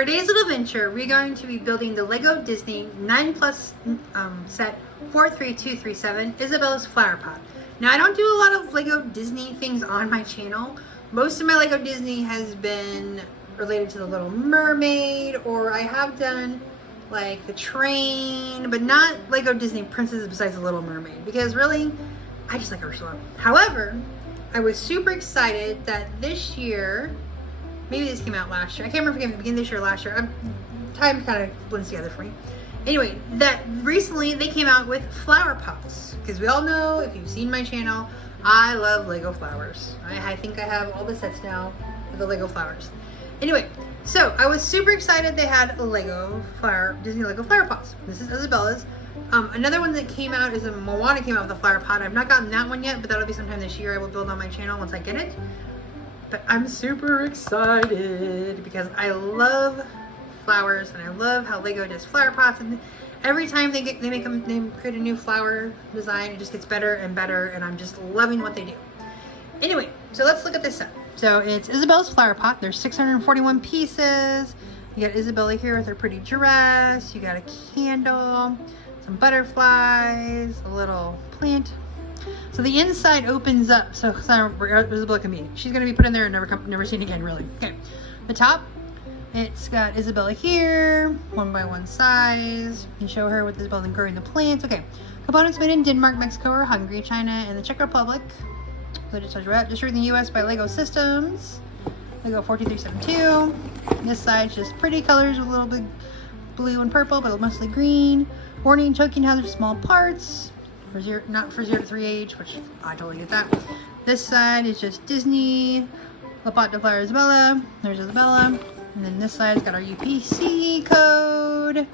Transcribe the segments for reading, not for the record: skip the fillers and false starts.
For today's little venture, we're going to be building the Lego Disney 9 Plus set 43237, Isabela's Flowerpot. Now, I don't do a lot of Lego Disney things on my channel. Most of my Lego Disney has been related to the Little Mermaid, or I have done like the train, but not Lego Disney princesses besides the Little Mermaid, because really, I just like Ursula. However, I was super excited that this year, maybe this came out last year. I can't remember if it came at the beginning of this year or last year. Time kind of blends together for me. Anyway, that recently they came out with flower pots. Because we all know, if you've seen my channel, I love Lego flowers. I think I have all the sets now with the Lego flowers. Anyway, so I was super excited they had a Disney Lego flower pots. This is Isabela's. Another one that came out is Moana came out with a flower pot. I've not gotten that one yet, but that'll be sometime this year. I will build on my channel once I get it. But I'm super excited because I love flowers and I love how Lego does flower pots, and every time they create a new flower design, it just gets better and better, and I'm just loving what they do. Anyway, so let's look at this set. So it's Isabela's flower pot. There's 641 pieces. You got Isabela here with her pretty dress. You got a candle, some butterflies, a little plant. So the inside opens up, so Isabela can be. She's gonna be put in there and never seen again, really. Okay, the top, it's got Isabela here, 1 by 1 size. You can show her with Isabela and growing the plants. Okay, components made in Denmark, Mexico, or Hungary, China, and the Czech Republic. So just tells you that. Distributed in the U.S. by Lego Systems. Lego 42372. This side's just pretty colors with a little bit blue and purple, but mostly green. Warning: choking hazard, small parts. Not for 0 to 3 age, which I totally get that. This side is just Disney, La Pot de Fleur Isabela. There's Isabela. And then this side's got our UPC code.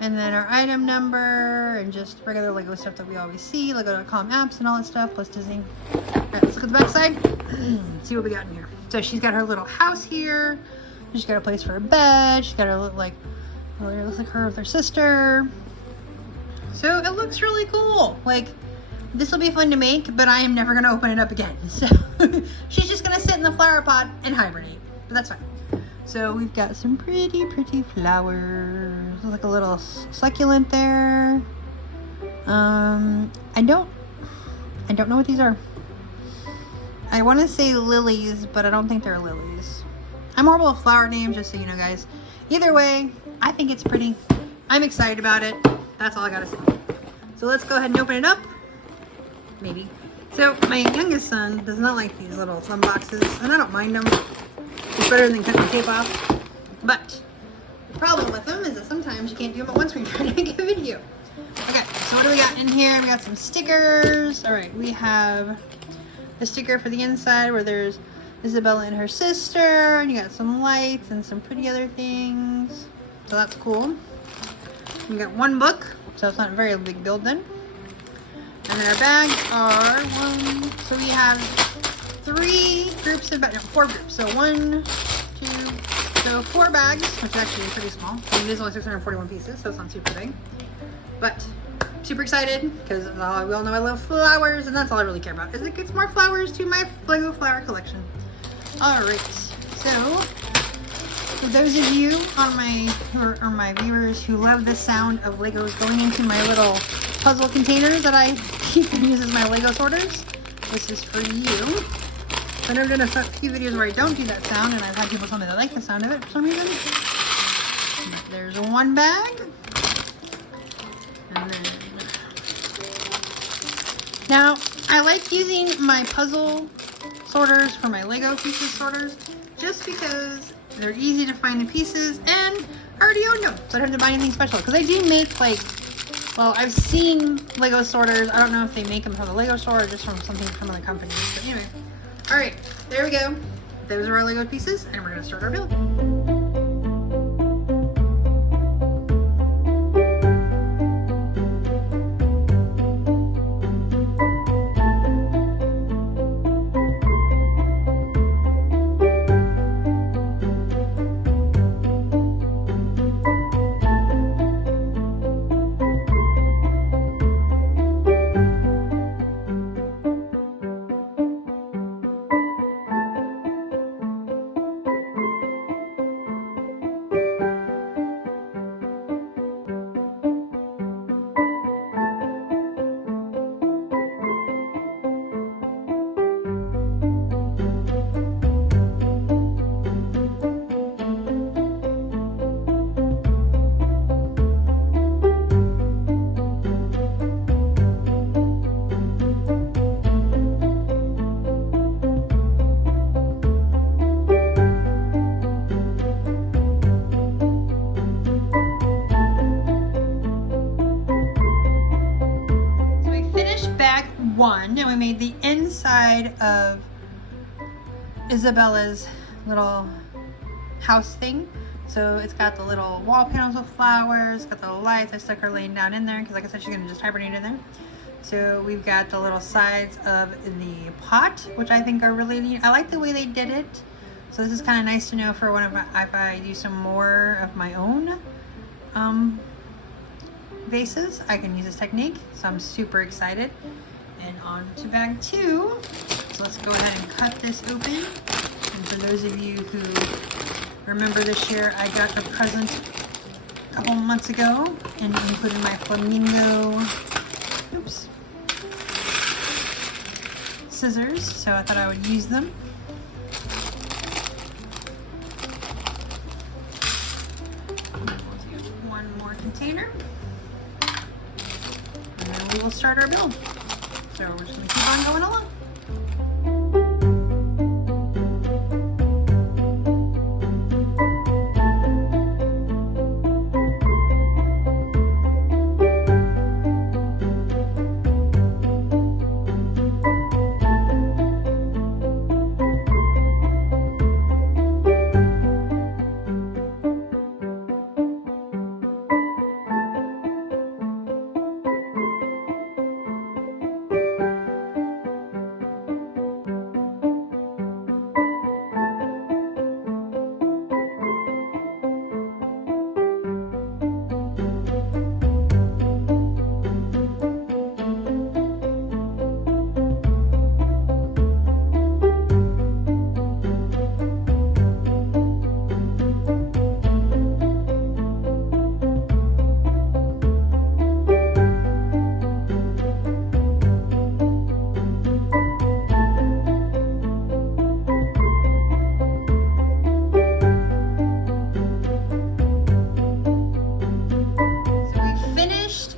And then our item number and just regular Lego stuff that we always see. Lego.com apps and all that stuff, plus Disney. Alright, let's look at the back side. See what we got in here. So she's got her little house here. She's got a place for a bed. She's got her it looks like her with her sister. So it looks really cool. Like, this will be fun to make, but I am never going to open it up again. So she's just going to sit in the flower pot and hibernate. But that's fine. So we've got some pretty, pretty flowers. There's like a little succulent there. I don't know what these are. I want to say lilies, but I don't think they're lilies. I'm horrible with flower names, just so you know, guys. Either way, I think it's pretty. I'm excited about it. That's all I gotta say. So let's go ahead and open it up. Maybe. So my youngest son does not like these little fun boxes, and I don't mind them. It's better than cutting the tape off. But the problem with them is that sometimes you can't do them at once when you're trying to make a video. Okay, so what do we got in here? We got some stickers. All right, we have a sticker for the inside where there's Isabela and her sister, and you got some lights and some pretty other things. So that's cool. We got one book, so it's not a very big build then. And then our bags are so we have 4 groups. So 4 bags, which is actually pretty small. And it is only 641 pieces, so it's not super big. But super excited, because we all know I love flowers, and that's all I really care about, is it gets more flowers to my Lego flower collection. Alright, so for those of you on my viewers who love the sound of Legos going into my little puzzle containers that I keep and use as my Lego sorters, this is for you. I've never done a few videos where I don't do that sound, and I've had people tell me they like the sound of it for some reason. There's one bag. And then, now, I like using my puzzle sorters for my Lego pieces sorters, just because they're easy to find the pieces, and I already own them, so I don't have to buy anything special. Because I do make, I've seen Lego sorters. I don't know if they make them from the Lego store or just from something from other companies. But anyway, alright, there we go. Those are our Lego pieces, and we're going to start our build. 1, and we made the inside of Isabela's little house thing. So it's got the little wall panels with flowers, got the little lights. I stuck her laying down in there because like I said, she's gonna just hibernate in there. So we've got the little sides of the pot, which I think are really neat. I like the way they did it. So this is kind of nice to know for when if I do some more of my own vases, I can use this technique. So I'm super excited. And on to bag 2. So let's go ahead and cut this open. And for those of you who remember this year, I got the present a couple months ago and included my flamingo, oops, scissors. So I thought I would use them. We'll do one more container. And then we will start our build. So we're just going to keep on going along.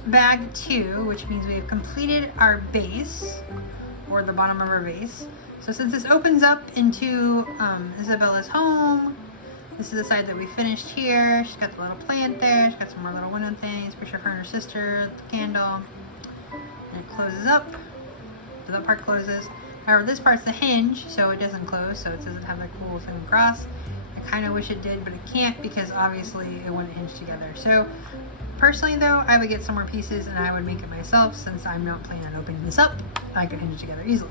Bag 2, which means we have completed our base, or the bottom of our vase. So since this opens up into Isabela's home, this is the side that we finished here. She's got the little plant there, she's got some more little window things, picture of her and her sister, the candle, and it closes up. So that part closes. However, this part's the hinge, so it doesn't close, so it doesn't have that cool thing across. I kind of wish it did, but it can't because obviously it wouldn't hinge together. So personally though, I would get some more pieces and I would make it myself since I'm not planning on opening this up. I could hinge it together easily.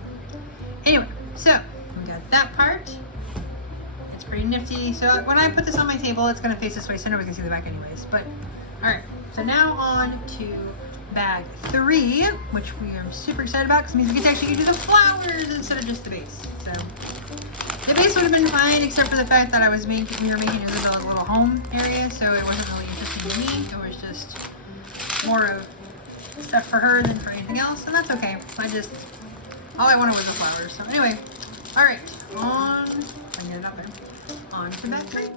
Anyway, so we got that part. It's pretty nifty. So when I put this on my table, it's going to face this way so nobody can see the back anyways. But alright, so now on to bag 3, which we are super excited about because it means we get to actually do the flowers instead of just the base. So the base would have been fine except for the fact that we were making Isabela's little home area, so it wasn't really interesting to me. It was just more of stuff for her than for anything else, and that's okay. All I wanted was the flowers. So anyway, all right, I can get it out there. On to bag 3.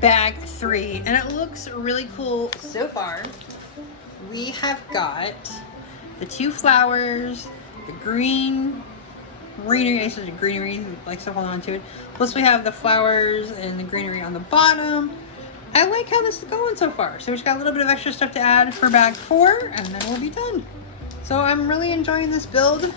Bag 3, and it looks really cool so far. We have got the 2 flowers, the greenery, I said the greenery, like stuff holding on to it. Plus we have the flowers and the greenery on the bottom. I like how this is going so far. So we've got a little bit of extra stuff to add for bag 4, and then we'll be done. So I'm really enjoying this build.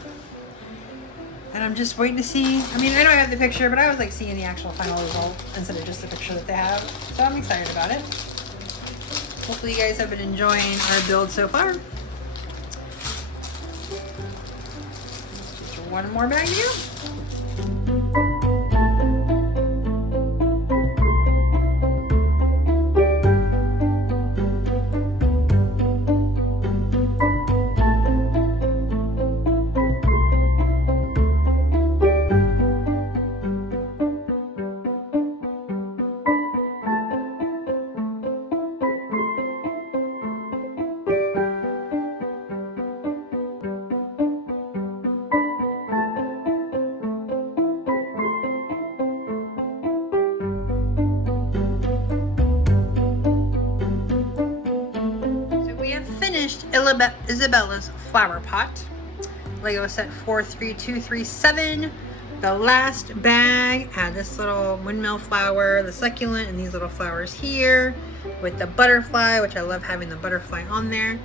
And I'm just waiting to see. I mean, I know I have the picture, but I was like seeing the actual final result instead of just the picture that they have. So I'm excited about it. Hopefully you guys have been enjoying our build so far. Just one more bag here. Isabela's flower pot. Lego set 43237. The last bag had this little windmill flower, the succulent, and these little flowers here with the butterfly, which I love having the butterfly on there.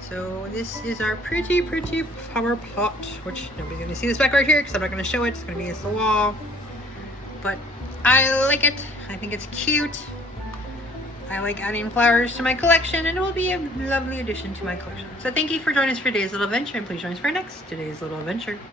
So this is our pretty flower pot, which nobody's gonna see this back right here because I'm not gonna show it. It's gonna be against the wall. But I like it. I think it's cute. I like adding flowers to my collection, and it will be a lovely addition to my collection. So thank you for joining us for today's little adventure, and please join us for our next today's little adventure.